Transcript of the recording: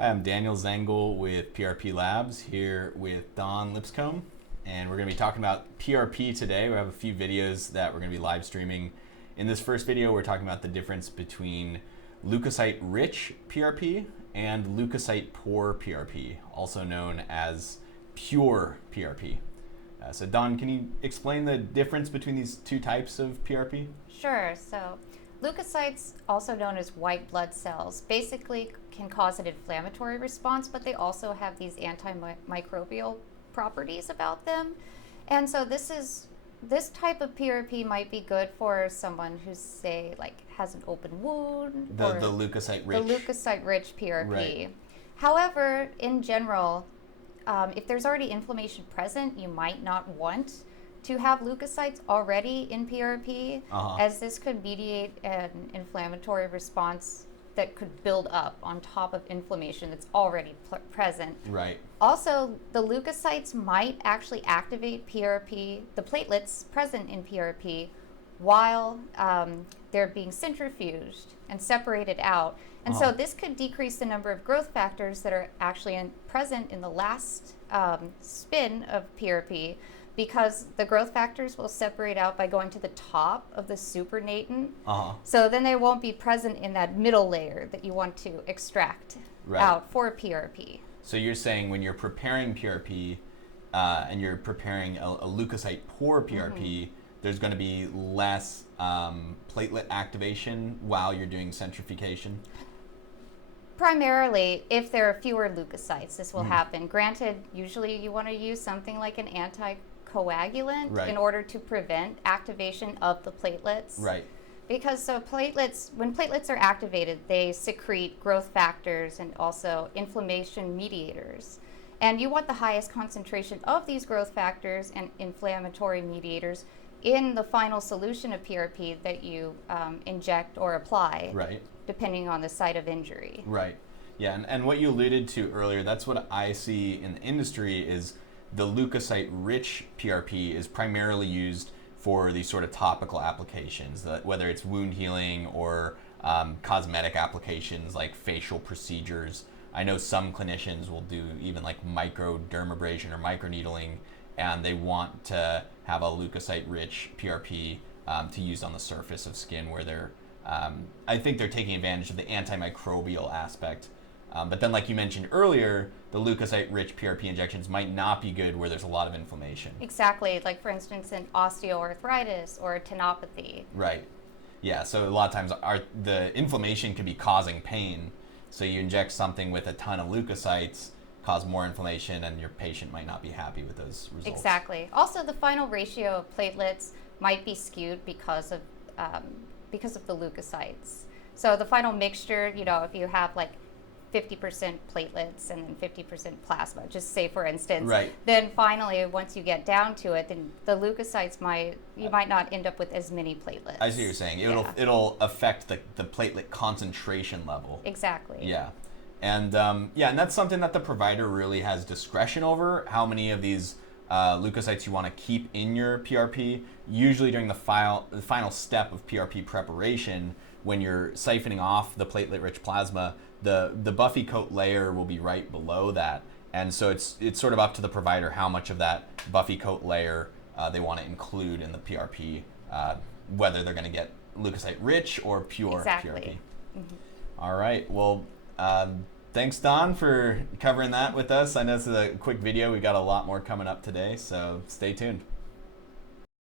Hi, I'm Daniel Zengel with PRP Labs here with Dawn Lipscomb, and we're going to be talking about PRP today. We have a few videos that we're going to be live streaming. In this first video, we're talking about the difference between leukocyte-rich PRP and leukocyte-poor PRP, also known as pure PRP. So Dawn, can you explain the difference between these two types of PRP? Sure. So leukocytes, also known as white blood cells, basically can cause an inflammatory response, but they also have these anti-microbial properties about them. And so this type of PRP might be good for someone who's, say, like has an open wound. The leukocyte-rich. The leukocyte-rich PRP. Right. However, in general, if there's already inflammation present, you might not want to have leukocytes already in PRP, as this could mediate an inflammatory response that could build up on top of inflammation that's already present. Right. Also, the leukocytes might actually activate PRP, the platelets present in PRP, while they're being centrifuged and separated out. And so this could decrease the number of growth factors that are actually present in the last spin of PRP, because the growth factors will separate out by going to the top of the supernatant. So then they won't be present in that middle layer that you want to extract out for PRP. So you're saying when you're preparing PRP and you're preparing a leukocyte-poor PRP, there's going to be less platelet activation while you're doing centrifugation? Primarily, if there are fewer leukocytes, this will happen. Granted, usually you want to use something like an anticoagulant in order to prevent activation of the platelets. Right. Because when platelets are activated, they secrete growth factors and also inflammation mediators. And you want the highest concentration of these growth factors and inflammatory mediators in the final solution of PRP that you inject or apply, depending on the site of injury. Right. Yeah, and what you alluded to earlier, that's what I see in the industry is the leukocyte-rich PRP is primarily used for these sort of topical applications, whether it's wound healing or cosmetic applications like facial procedures. I know some clinicians will do even like microdermabrasion or microneedling, and they want to have a leukocyte-rich PRP to use on the surface of skin where they're, I think they're taking advantage of the anti-microbial aspect. But then like you mentioned earlier, the leukocyte-rich PRP injections might not be good where there's a lot of inflammation. Exactly, like for instance in osteoarthritis or tendinopathy. Right. Yeah, so a lot of times the inflammation could be causing pain, so you inject something with a ton of leukocytes, cause more inflammation, and your patient might not be happy with those results. Exactly. Also, the final ratio of platelets might be skewed because of the leukocytes. So the final mixture, if you have like 50% platelets and then 50% plasma, just say for instance, then finally once you get down to it, then the leukocytes you might not end up with as many platelets. I see what you're saying. It'll affect the platelet concentration level. Exactly. Yeah. And and that's something that the provider really has discretion over, how many of these leukocytes you want to keep in your PRP. Usually during the final step of PRP preparation, when you're siphoning off the platelet-rich plasma, the buffy coat layer will be right below that. And so it's sort of up to the provider how much of that buffy coat layer they want to include in the PRP, whether they're going to get leukocyte-rich or pure PRP. All right. Well, thanks, Dawn, for covering that with us. I know this is a quick video. We've got a lot more coming up today, so stay tuned.